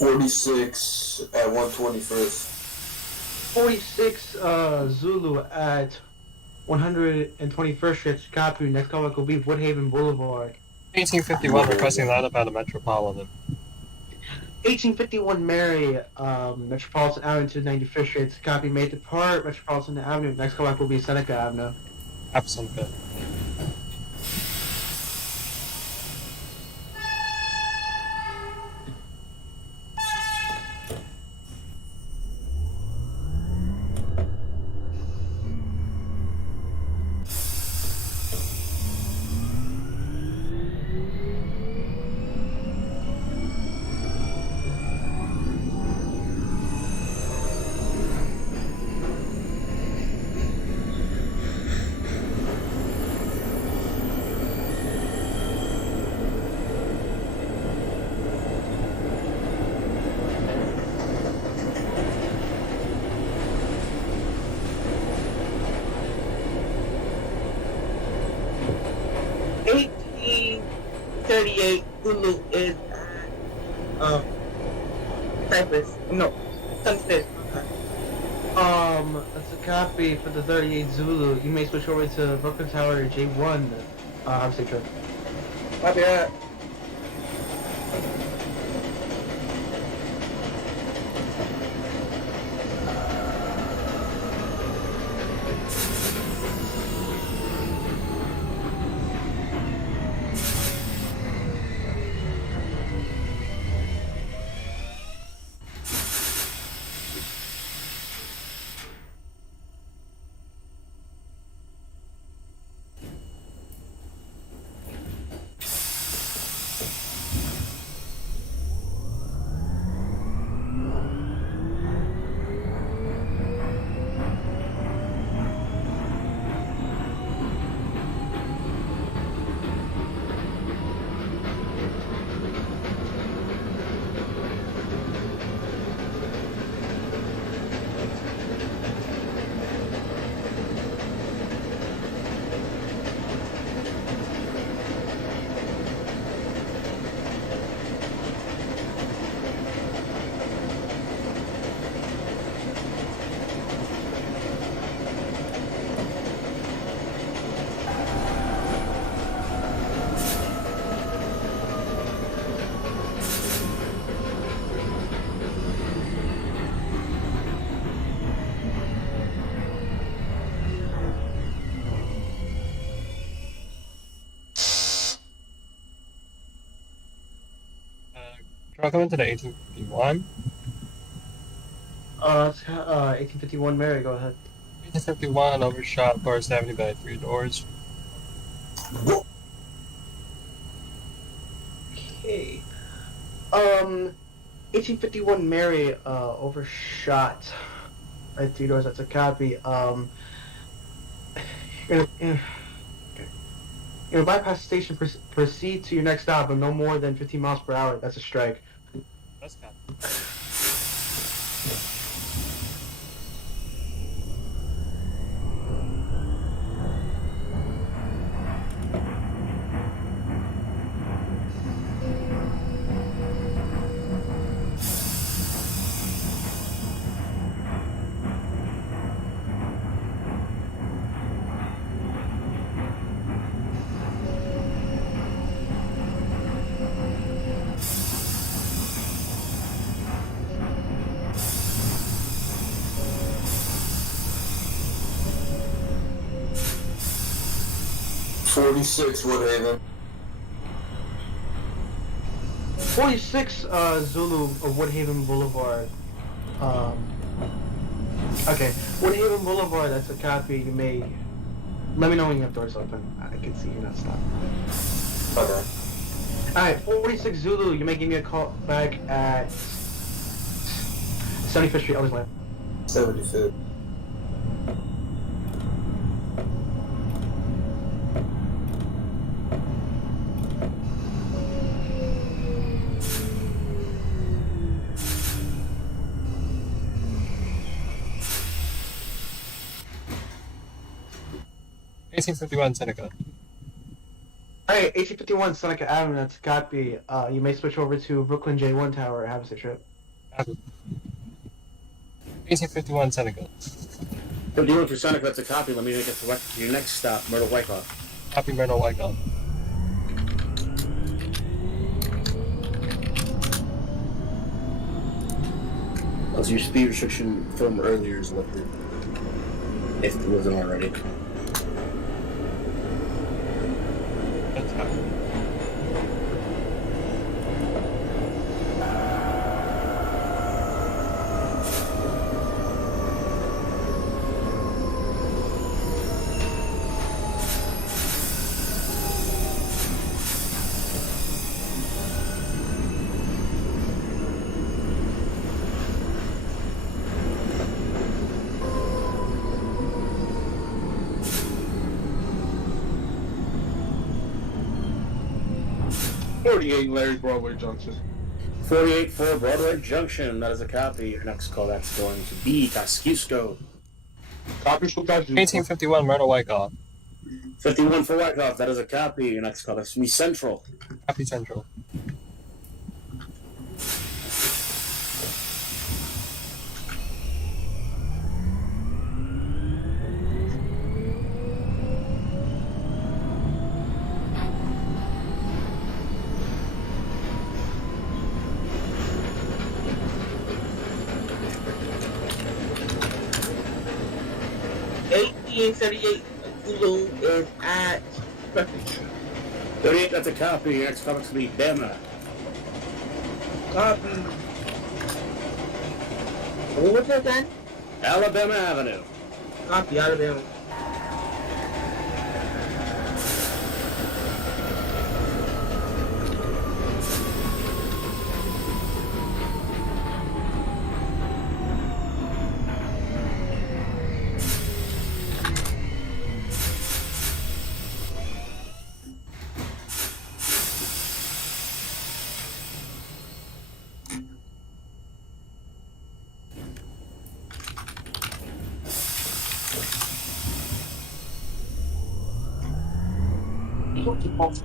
46 at 121st. 46 Zulu at 121st Street, copy. Next callback will be Woodhaven Boulevard. 1851 requesting lineup out of Metropolitan. 1851 Mary, Metropolitan Avenue to 95th Street, copy. May depart Metropolitan Avenue. Next callback will be Seneca Avenue. Absolutely. Zulu is at Cypress. No, Sunset. That's a copy for the 38 Zulu. You may switch over to Brooklyn Tower J1. Have a safe trip. Copy that. Welcome into the 1851. It's 1851 Mary, go ahead. 1851 overshot Forest Avenue by 3 doors. Okay. 1851 Mary, overshot by 3 doors. That's a copy. You're gonna bypass the station, proceed to your next stop, but no more than 15 miles per hour. That's a strike. That's kind '46 Woodhaven. 46 Zulu of Woodhaven Boulevard. Okay, Woodhaven Boulevard, that's a copy. You may... Let me know when you have doors open. I can see you're not stopped. Okay. Alright, 46 Zulu, you may give me a call back at 75th Street, Ellis Lane. 75th. $18.51 Seneca. Alright, 1851 Seneca Avenue, that's a copy. You may switch over to Brooklyn J1 Tower. Have a safe trip. Copy. 1851 Seneca. 51 for Seneca, that's a copy. Let me get to your next stop, Myrtle Wyckoff. Copy Myrtle Wyckoff. Also, your speed restriction film earlier is lifted. If it wasn't already. That's copy. Larry Broadway Junction. 48 for Broadway Junction, that is a copy. Your next call, that's going to be Kosciuszko. Copies for Kosciuszko. 1851 Myrtle Wyckoff. 51 for Wyckoff, that is a copy. Your next call, that's going to be Central. Copy Central. $18.78 Zulu is at Perfect. 38, that's a copy. Your next call, that's going to be Bama. Copy. What was that then? Alabama Avenue. Copy, Alabama.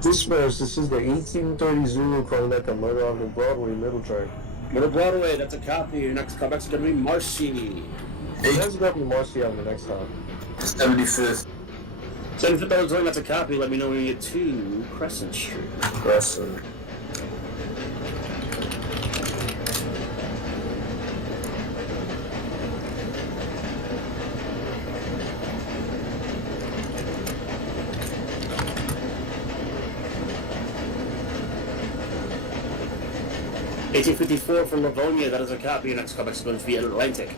Dispatch, this is the 1830 Zulu calling at the murder on the Broadway middle track. Middle Broadway, that's a copy. Your next call, that's going to be Marcy. There's gonna be Marcy on the next time. 75th. 75th Zone, that's a copy. Let me know when you get to Crescent Street. Crescent. $18.54 for Livonia, that is a copy. Your next call, that's going to be Atlantic.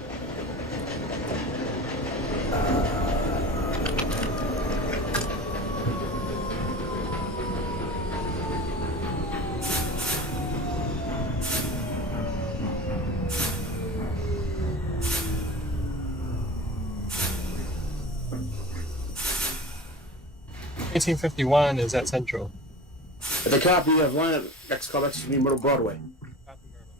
$1851 is at Central. With a copy of line of next call, that's going to be Middle Broadway. Copy Myrtle.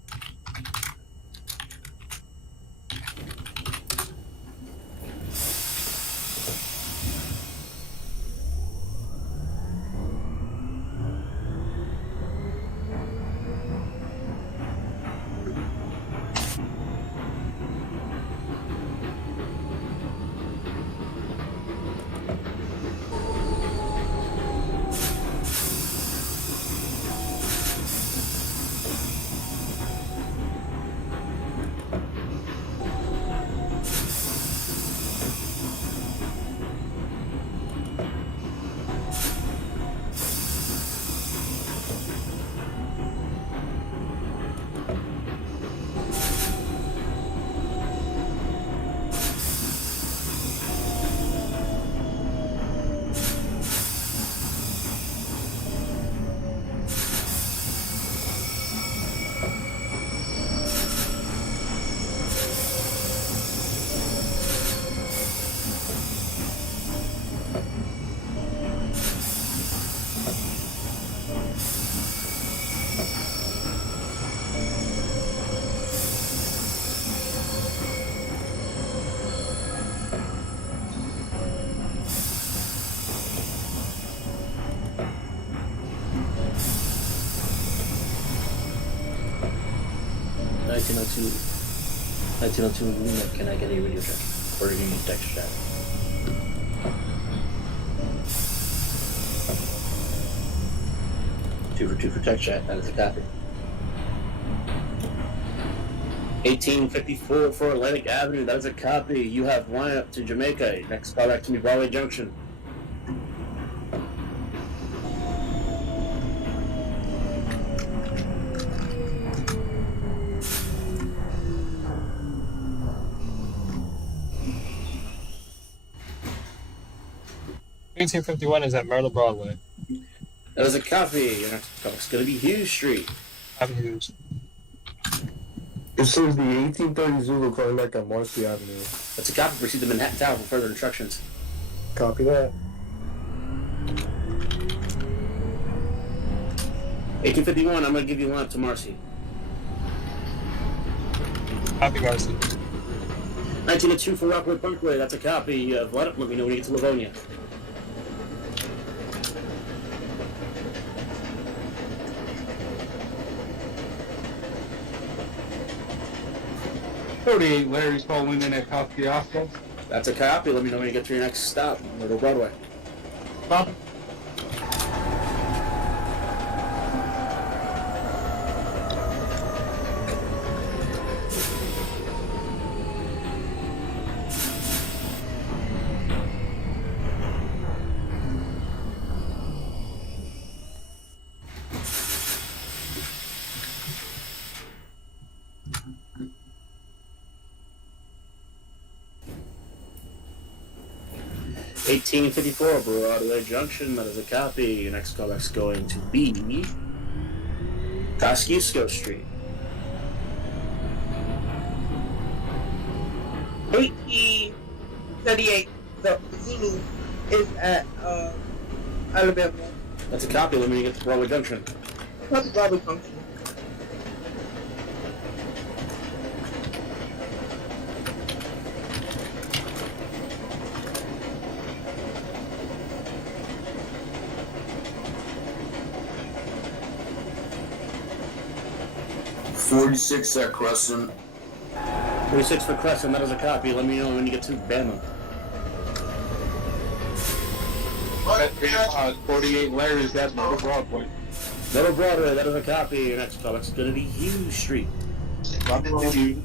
1902 Luna, can I get a radio check? Or do you use text chat? Two for text chat, that is a copy. 1854 for Atlantic Avenue, that is a copy. You have line up to Jamaica. Next call back to me, Broadway Junction. $18.51 is at Myrtle Broadway. That is a copy. Your next call is going to be Hughes Street. Avenues. This is the 1830 Zulu calling back on Marcy Avenue. That's a copy. Proceed to Manhattan Tower for further instructions. Copy that. 1851, I'm going to give you a line up to Marcy. Copy, Marcy. 1902 for Rockwood Parkway, that's a copy. Let me know when you get to Livonia. Larry's calling in at Kosciuszko. That's a copy. Let me know when you get to your next stop, Myrtle Broadway. Bob. $18.54 Broadway Junction, that is a copy. Your next callback's going to be Kosciuszko Street. 1838. The Zulu is at Alabama. That's a copy. Let me get to Broadway Junction. That's Broadway Junction. .46 at Crescent. 46 for Crescent, that is a copy. Let me know when you get to Bama. 48 Larry's at Myrtle Broadway. Myrtle Broadway, that is a copy. Your next callback's going to be Hughes Street. Copy.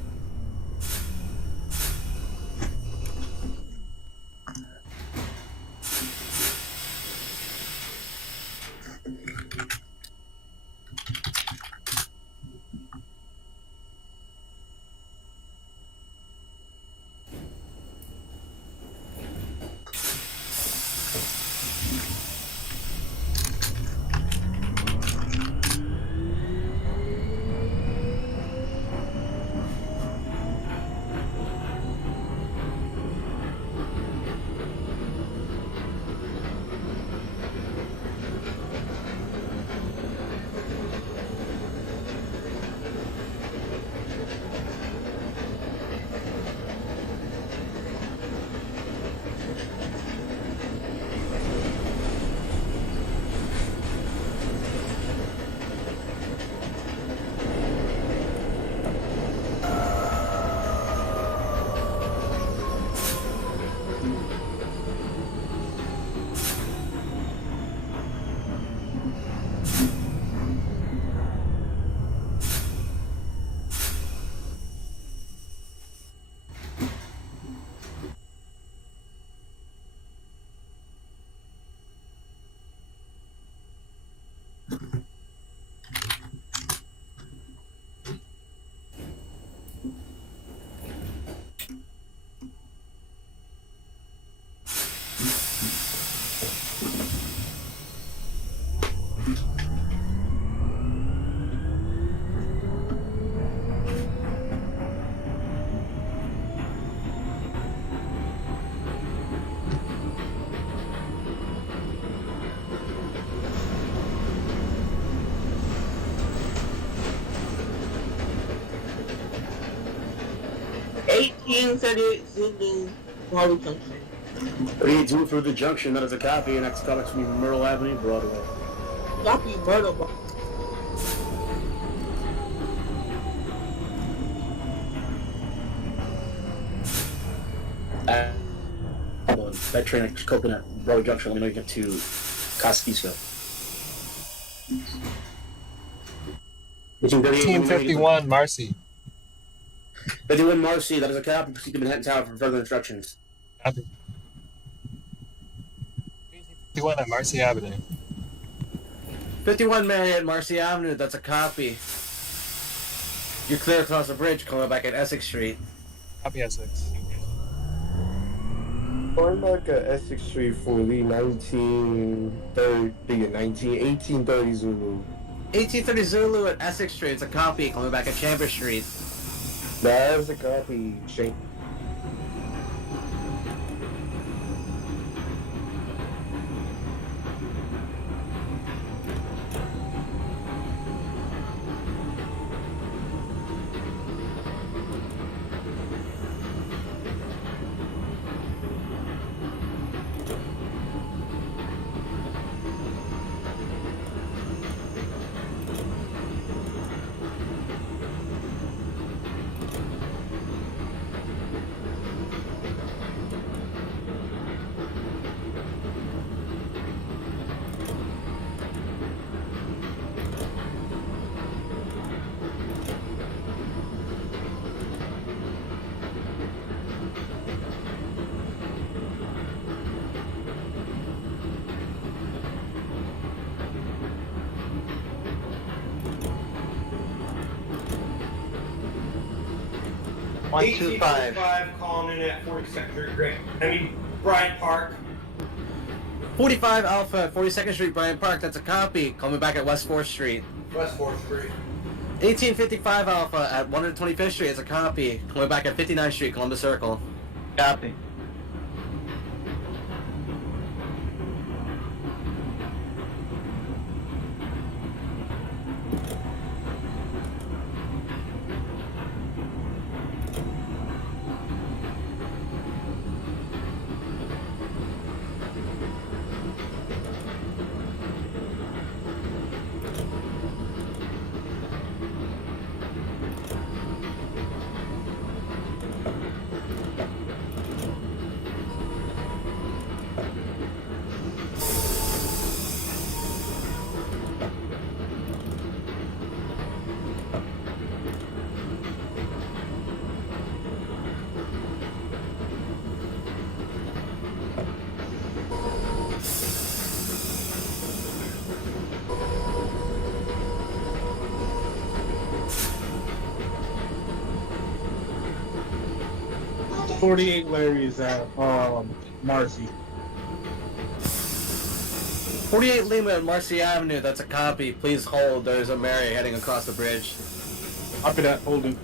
1838 Zulu Broadway Junction. 32 for the junction, that is a copy. Your next callback's going to be Myrtle Avenue, Broadway. Copy Myrtle. that train at Coconut Broadway Junction. Let me know you get to Kaskisco. 1851 Marcy. 51 Marcy, that is a copy. Proceed to Manhattan Tower for further instructions. Copy. 1851 at Marcy Avenue. 51 Marriott Marcy Avenue, that's a copy. You're clear across the bridge, coming back at Essex Street. Copy Essex. Going back at Essex Street for the 1830 Zulu. 1830 Zulu at Essex Street, it's a copy, coming back at Chambers Street. That is a copy, Shane. One, two, five. 1855 calling in at 42nd Street, Bryant Park. 45 Alpha at 42nd Street, Bryant Park, that's a copy, coming back at West 4th Street. West 4th Street. 1855 Alpha at 125th Street, it's a copy, coming back at 59th Street, Columbus Circle. Copy. $48 Larry's at Marcy. 48 Lima at Marcy Avenue, that's a copy, please hold, there's a Mary heading across the bridge. Copy that, holding.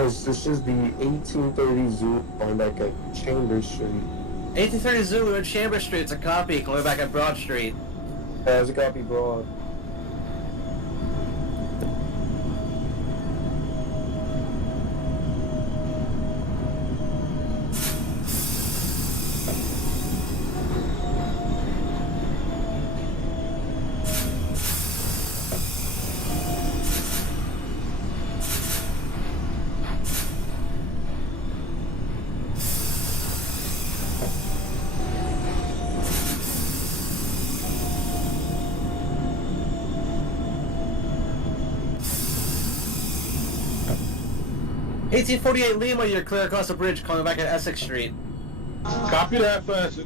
This is the 1830 Zoo on back at Chambers Street. 1830 Zulu at Chambers Street, it's a copy, coming back at Broad Street. There's a copy Broad. 1848 Lima, you're clear across the bridge, coming back at Essex Street. Copy that, Flash.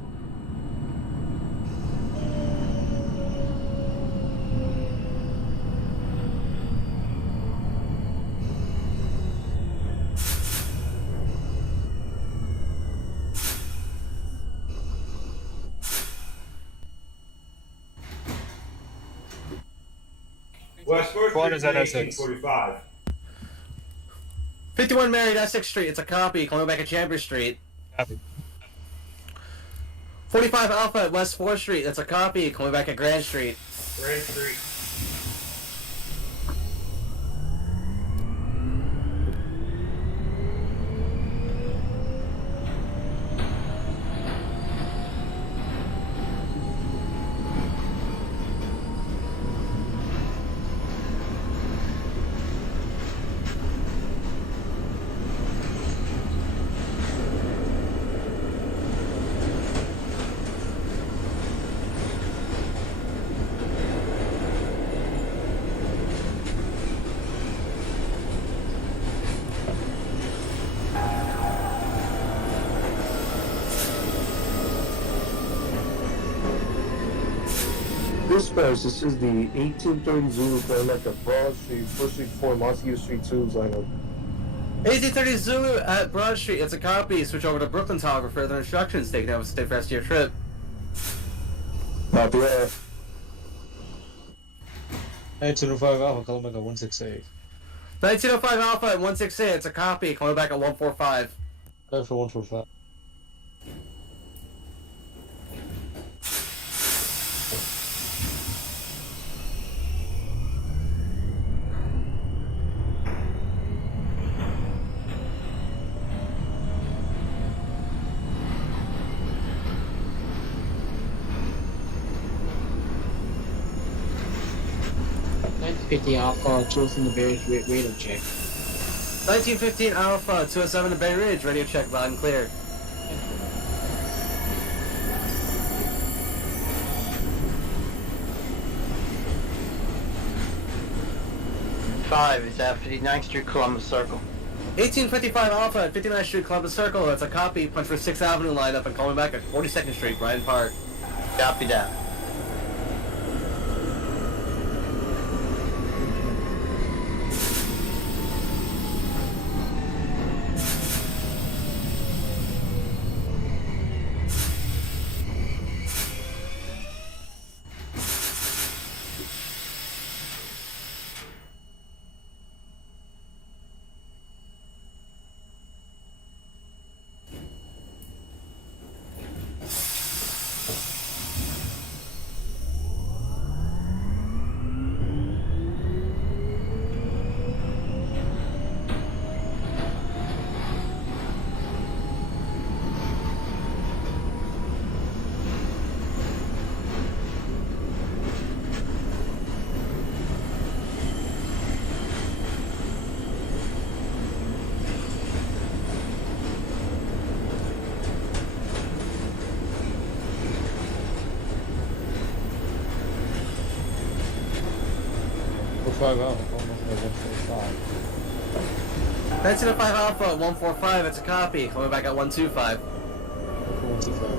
West First What Street, is that, Essex? 1845. 51 Married, Essex Street, it's a copy, coming back at Chambers Street. Copy. 45 Alpha at West 4th Street, that's a copy, coming back at Grand Street. Grand Street. Dispatch, this is the 1830 Zulu calling at the Broad Street, First Street 4, Montague Street 2, lineup. 1830 Zulu at Broad Street, it's a copy, switch over to Brooklyn Tower for further instructions, taking have a safe rest of your trip. Copy that. 1905 Alpha, calling back at 168. 1905 Alpha at 168, it's a copy, coming back at 145. Go for 145. Alpha, tools in the bears, radar check. 1915 Alpha, 207 to Bay Ridge, radio check, loud and clear. It's at 59th Street, Columbus Circle. 1855 Alpha at 59th Street, Columbus Circle, that's a copy, punch for 6th Avenue lineup and calling back at 42nd Street, Bryant Park. Copy that. Alpha, calling back at 145. 1905 Alpha at 145, it's a copy, coming back at 125. 125.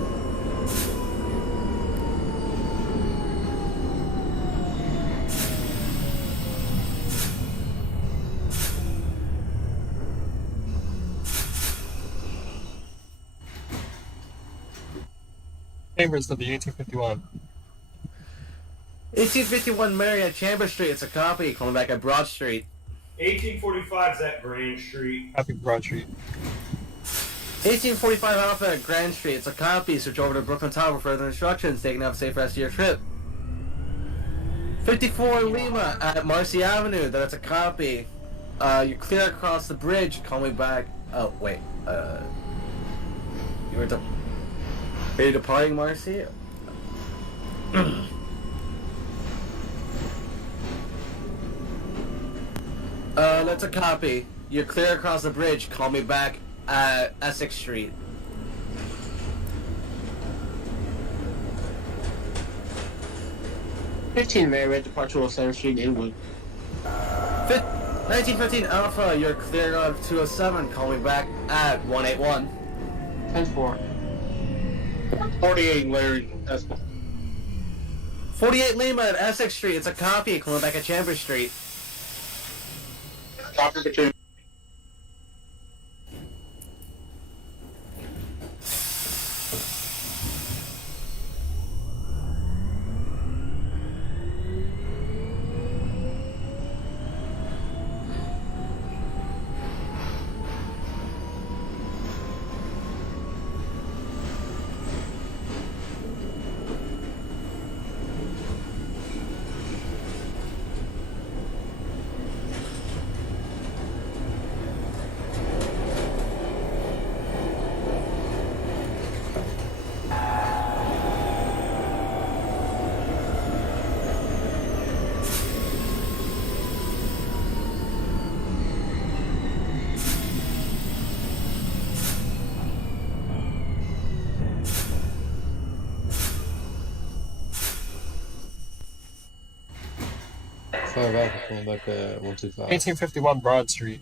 Chambers to the 1851. 1851 Mary at Chambers Street, it's a copy, coming back at Broad Street. 1845 is at Grand Street. Copy Broad Street. 1845 Alpha at Grand Street, it's a copy, switch over to Brooklyn Tower for further instructions, taking have a safe rest of your trip. 54 Lima at Marcy Avenue, that's a copy. You're clear across the bridge, call me back. Oh, wait, you were are you departing Marcy? That's a copy. You're clear across the bridge. Call me back at Essex Street. Red departure of 7th Street, Inwood. 1915 Alpha, you're clear of 207. Call me back at 181. 10-4. 48, Larry. That's 48 Lima at Essex Street. It's a copy. Call me back at Chambers Street. copy for Jim. Five Alpha calling back at 125. 1851 Broad Street.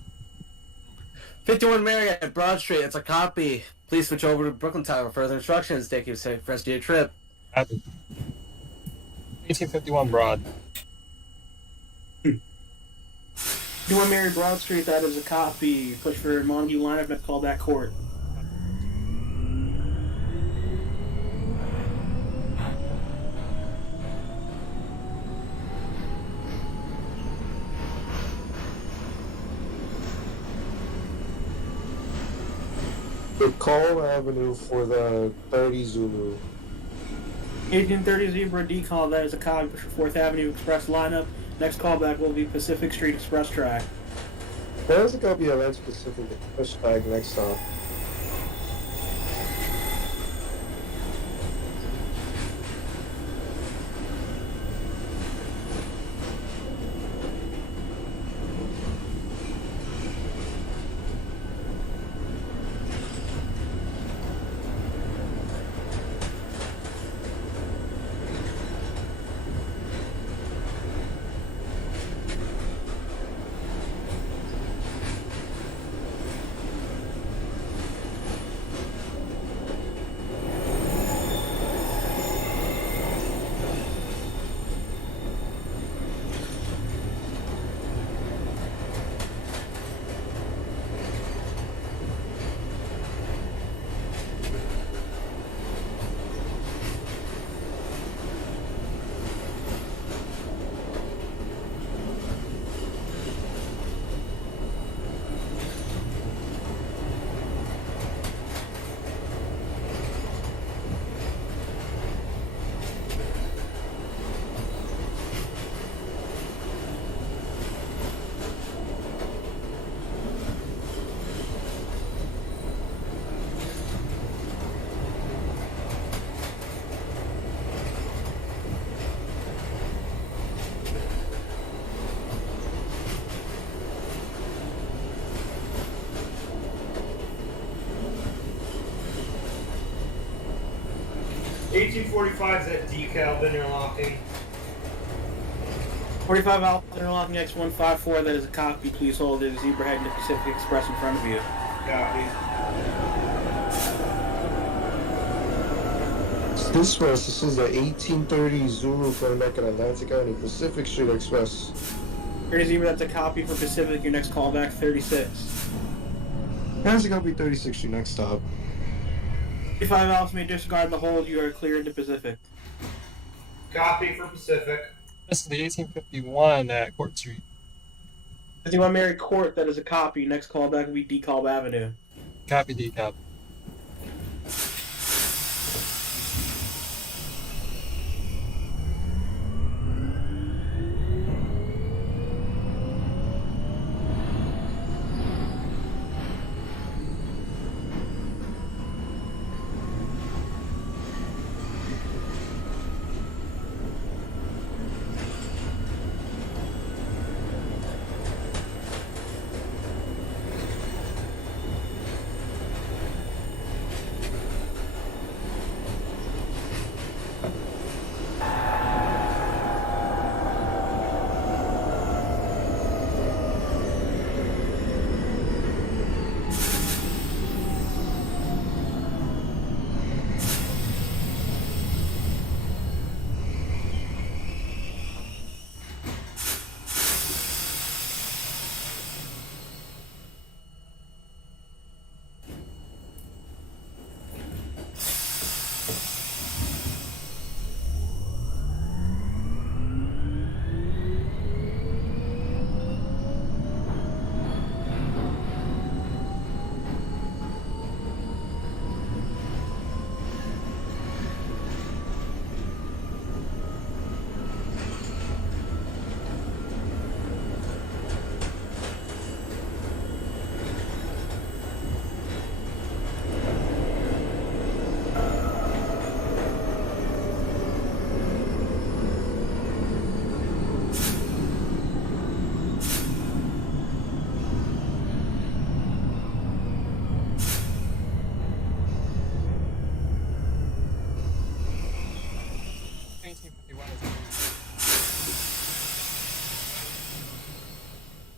51 Marriott at Broad Street. It's a copy. Please switch over to Brooklyn Tower for further instructions. Take you safe rest of your trip. Copy. 1851 Broad. 51 Mary Broad Street, that is a copy. Push for Montague line up, call back court. Call Avenue for the 30 Zulu. 1830 Zebra D-call, that is a copy. Push for 4th Avenue Express lineup. Next callback will be Pacific Street Express track. There's a copy of that specific push tag next stop. $18.45 is at decal, then interlocking. 45 Alpha interlocking X154, that is a copy. Please hold it. Zebra heading to Pacific Express in front of you. Copy. This is the 1830 Zulu coming back at Atlantic Avenue Pacific Street Express. Here's Zebra, that's a copy for Pacific. Your next callback, 36. There's a copy 36 Street next stop. 45 Alpha may disregard the hold. You are clear into Pacific. Copy for Pacific. This is the 1851 at Court Street. 51 Mary Court, that is a copy. Next callback will be DeKalb Avenue. Copy decap.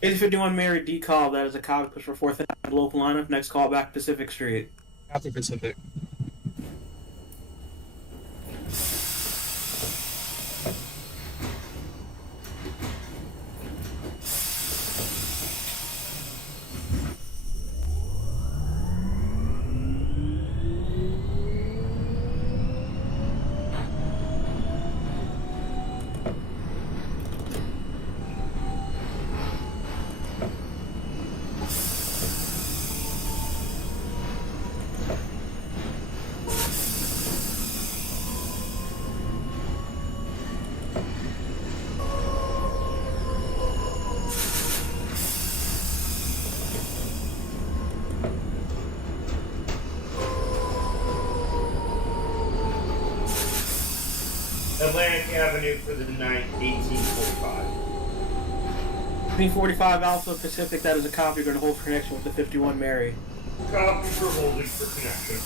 1851 Mary decall. That is a copy. Push for 4th Avenue local lineup. Next call back Pacific Street. Copy Pacific. Atlantic Avenue for the night, 1845. 1845 Alpha Pacific. That is a copy. You're going to hold for connection with the 51 Mary. Copy for holding for connection.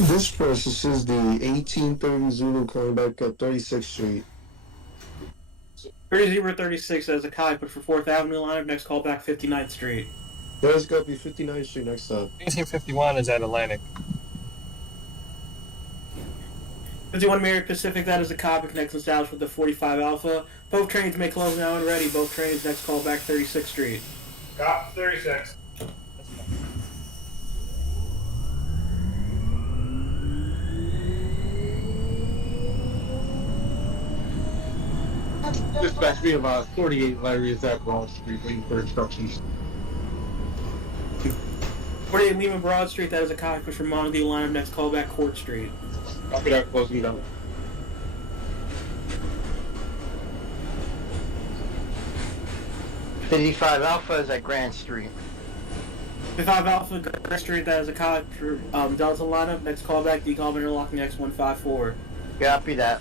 Disperse, this is the 1830 Zulu coming back up 36th Street. 3036 as a copy. Push for 4th Avenue lineup. Next call back 59th Street. There's gonna be 59th Street next stop. 1851 is at Atlantic. 51 Mary Pacific. That is a copy. Connection established with the 45 Alpha. Both trains may close now and ready. Both trains next call back 36th Street. Copy 36. Dispatch me about 48 Larry is at Broad Street waiting for instructions. 48 Lima Broad Street. That is a copy. Push for Montague lineup. Next call back Court Street. Copy that, closing down. 55 Alpha is at Grand Street. 55 Alpha Grand Street. That is a copy for Delta lineup. Next call back decall interlocking X154. Copy that.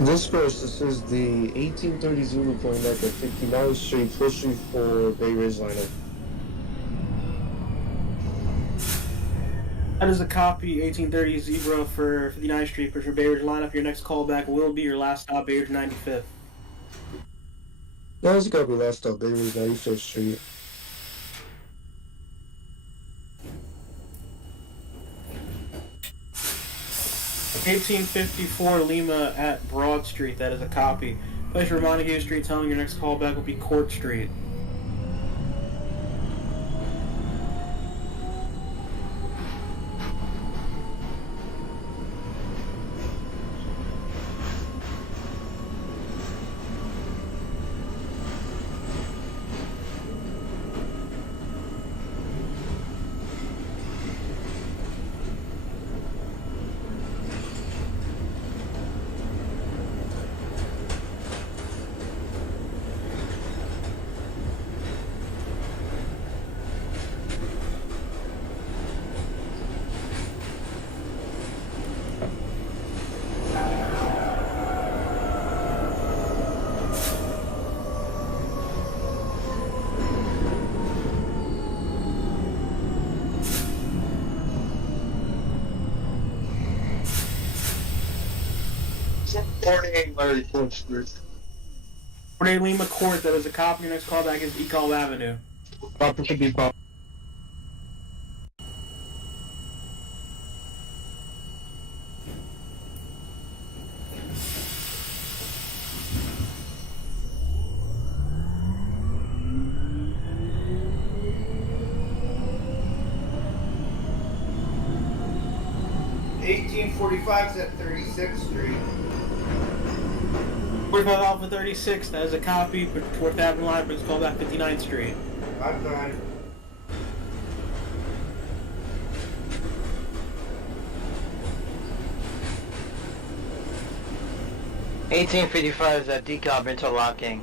This is the 1830 Zulu going back at 59th Street, pushing for Bay Ridge lineup. That is a copy, 1830 Zebra for 59th Street, push for Bay Ridge lineup. Your next callback will be your last stop, Bay Ridge 95th. That was gonna be last stop, Bay Ridge 95th Street. $1854 Lima at Broad Street. That is a copy. Place for Montague Street. Telling your next callback will be Court Street. 48 Larry Court Street. 48 Lima Court, that is a copy. Your next callback is DeKalb Avenue. Copy to be called. is at 36th Street. 45 Alpha 36, that is a copy. 4th Avenue line brings callback 59th Street. I'm done. is at DeKalb interlocking.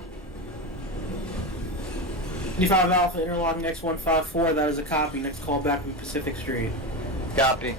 55 Alpha interlocking next 154, that is a copy. Next callback will be Pacific Street. Copy.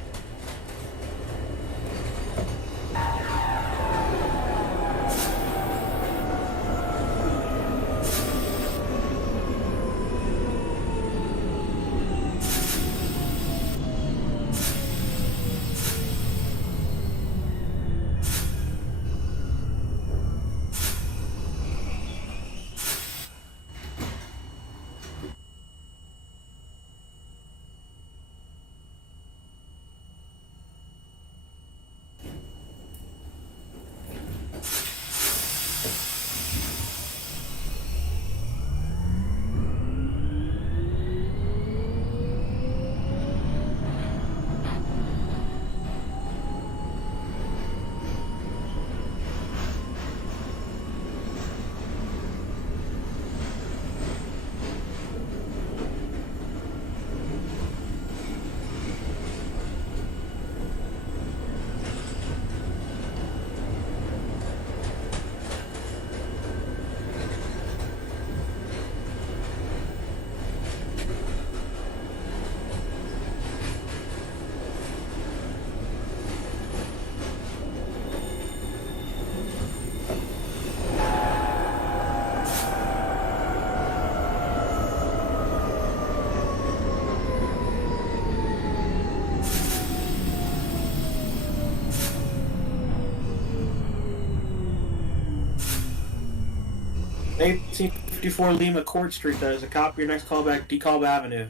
Eighteen 54 Lima Court Street, that is a copy. Your next callback, DeKalb Avenue.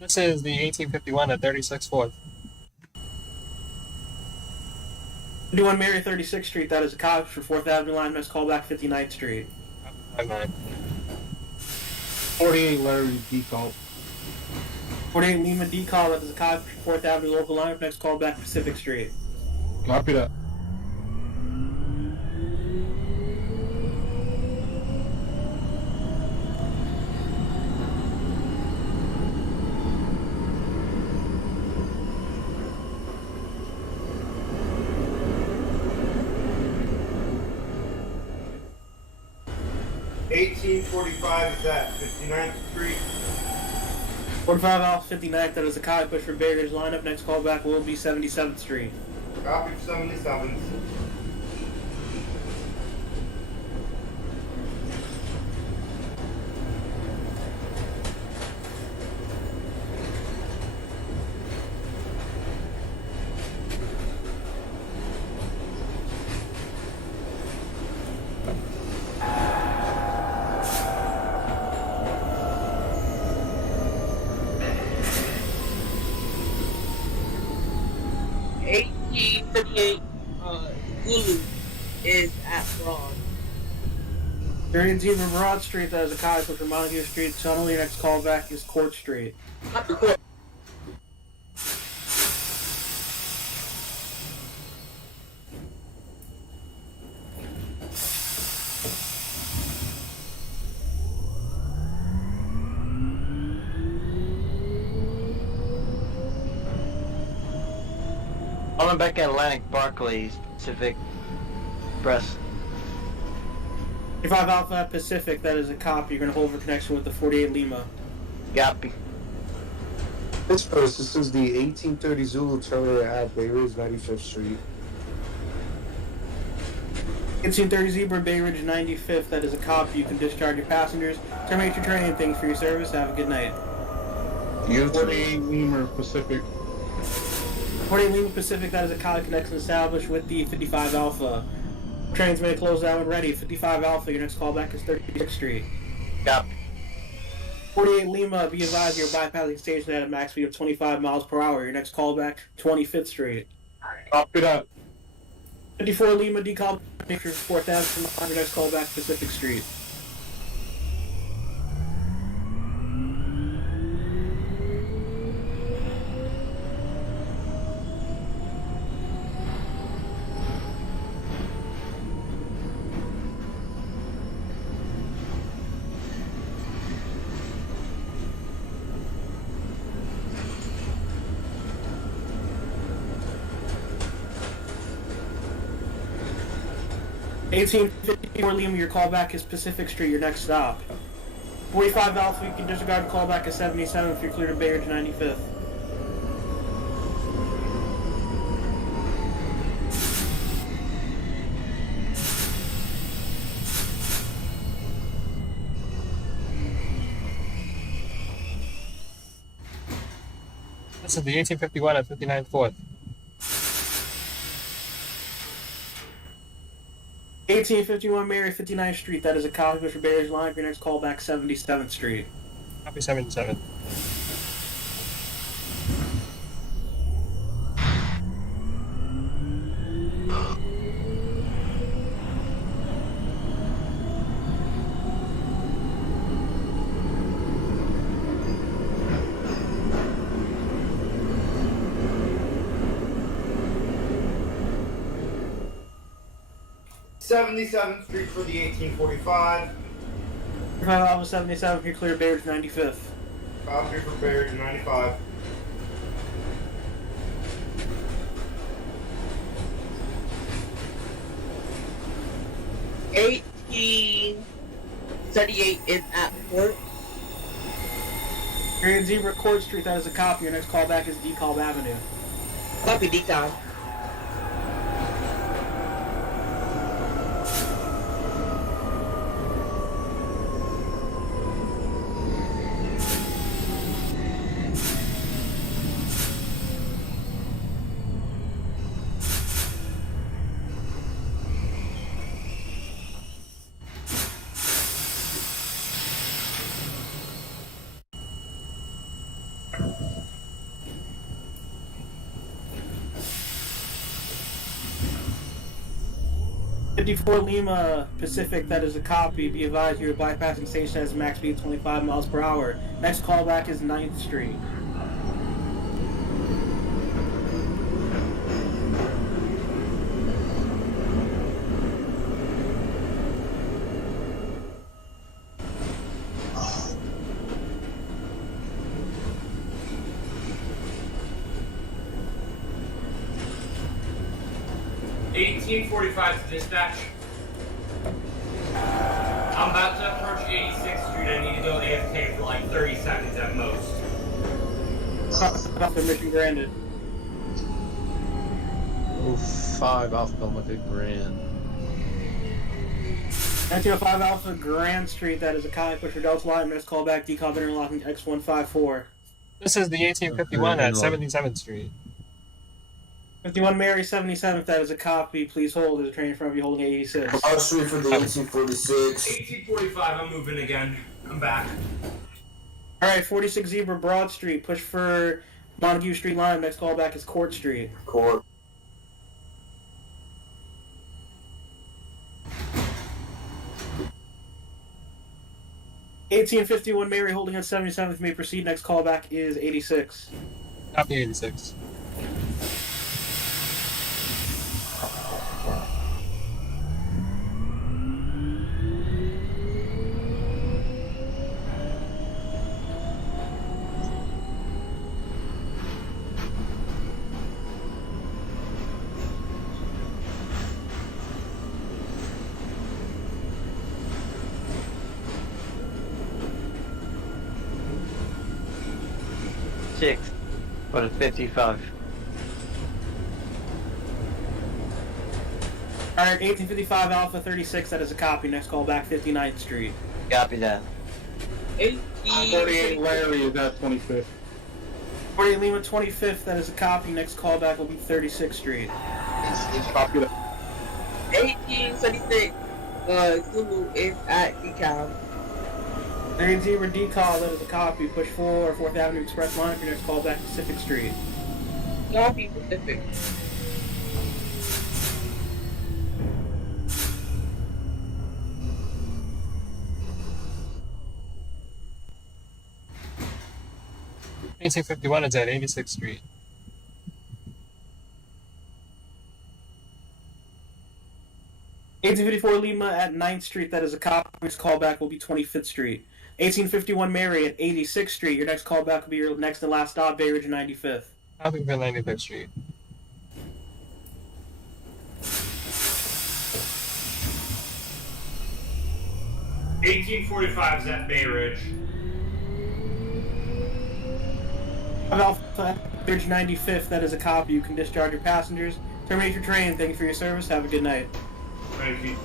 This is the 1851 at 36th 4th. 51 Mary 36th Street, that is a copy for 4th Avenue line. Next callback, 59th Street. 59. 48 Larry DeKalb. 48 Lima DeKalb, that is a copy for 4th Avenue local line. Next callback, Pacific Street. Copy that. $18.45 is at 59th Street. 45 Alpha 59th, that is a copy push for Barriers lineup. Next callback will be 77th Street. Copy for 77th. Zulu is at Broad. During Zebra Broad Street, that is a copy push for Montague Street. Tunnel. Your next callback is Court Street. Not the court. I'm back at Atlantic Barclays, Pacific Press. 55 Alpha Pacific, that is a copy. You're going to hold for connection with the 48 Lima. Copy. This is the 1830 Zulu terminal at Bay Ridge 95th Street. 1830 Zebra Bay Ridge 95th, that is a copy. You can discharge your passengers. Terminate your training. Thanks for your service. Have a good night. 48 Lima Pacific. 48 Lima Pacific, that is a copy connection established with the 55 Alpha. Trains may close down when ready. 55 Alpha, your next callback is 36th Street. Copy. 48 Lima, be advised you're bypassing station at a max speed of 25 miles per hour. Your next callback, 25th Street. Copy that. 54 Lima, decall, make sure 4th Avenue, your next callback, Pacific Street. $18.54 Lima, your callback is Pacific Street, your next stop. 45 Alpha, you can disregard the callback at 77 if you're clear to Bay Ridge 95th. This is the 1851 at 59 4th. 1851 Mary 59th Street, that is a copy for Bay Ridge line for your next callback, 77th Street. Copy 77. '77th Street for the 1845. 45 Alpha 77 if you're clear to Bay Ridge 95th. Copy for Bay Ridge 95. $18.38 is at port. Grand Zebra Court Street, that is a copy. Your next callback is DeKalb Avenue. Copy, decal. $54 Lima Pacific, that is a copy. Be advised your bypassing station has max speed 25 miles per hour. Next callback is 9th Street. $18.45 to dispatch. I'm about to approach 86th Street. I need to go AFK for like 30 seconds at most. Alpha mission granted. 05 Alpha Limited Grand. 1905 Alpha Grand Street, that is a copy push for Delta Line. Next callback, DeKalb interlocking X154. This is the 1851 at 77th Street. 51 Mary 77th, that is a copy. Please hold. There's a train in front of you holding 86. Broad Street for the 1846. 1845, I'm moving again. I'm back. Alright, 46 Zebra Broad Street. Push for Montague Street line. Next callback is Court Street. Court. $18.51 Mary holding on 77th may proceed. Next callback is 86. Copy 86. For the 55. Alright, 1855 Alpha 36, that is a copy. Next callback 59th Street. Copy that. 48 Larry is at 25th. 48 Lima 25th, that is a copy. Next callback will be 36th Street. Copy that. 1876 Zulu is at decal. 30 decal, that is a copy. Push 4 4th Avenue Express line for your next call back Pacific Street. Copy Pacific. $1851 is at 86th Street. $1854 Lima at 9th Street, that is a copy. Next callback will be 25th Street. 1851 Mary at 86th Street, your next callback will be your next and last stop, Bay Ridge 95th. Copy for 95th Street. $1845 is at Bay Ridge. Alpha, Ridge 95th, that is a copy. You can discharge your passengers. Terminate your train. Thank you for your service. Have a good night. Thank you.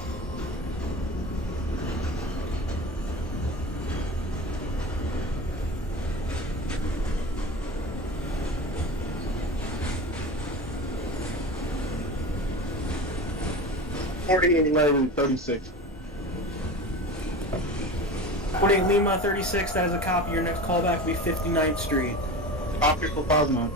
Larry 36. 48 Lima 36, that is a copy. Your next callback will be 59th Street. Copy for Cosmo.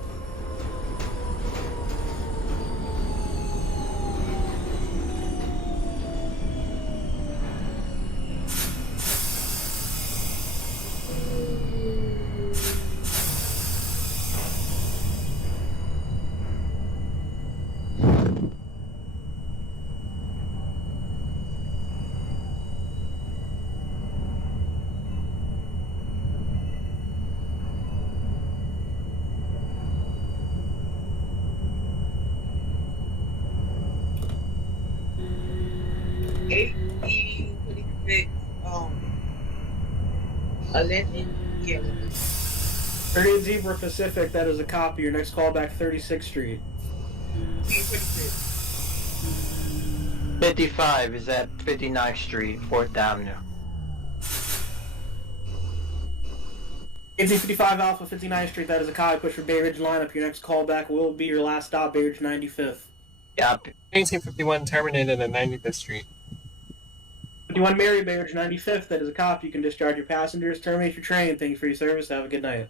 Yeah. 38 Zebra Pacific, that is a copy. Your next callback, 36th Street. 55 is at 59th Street, 4th Avenue. 1855 Alpha 59th Street, that is a copy. Push for Bay Ridge lineup. Your next callback will be your last stop, Bay Ridge 95th. Yep. 1851 terminated at 95th Street. 51 Mary, Bay Ridge 95th, that is a copy. You can discharge your passengers. Terminate your train. Thank you for your service. Have a good night.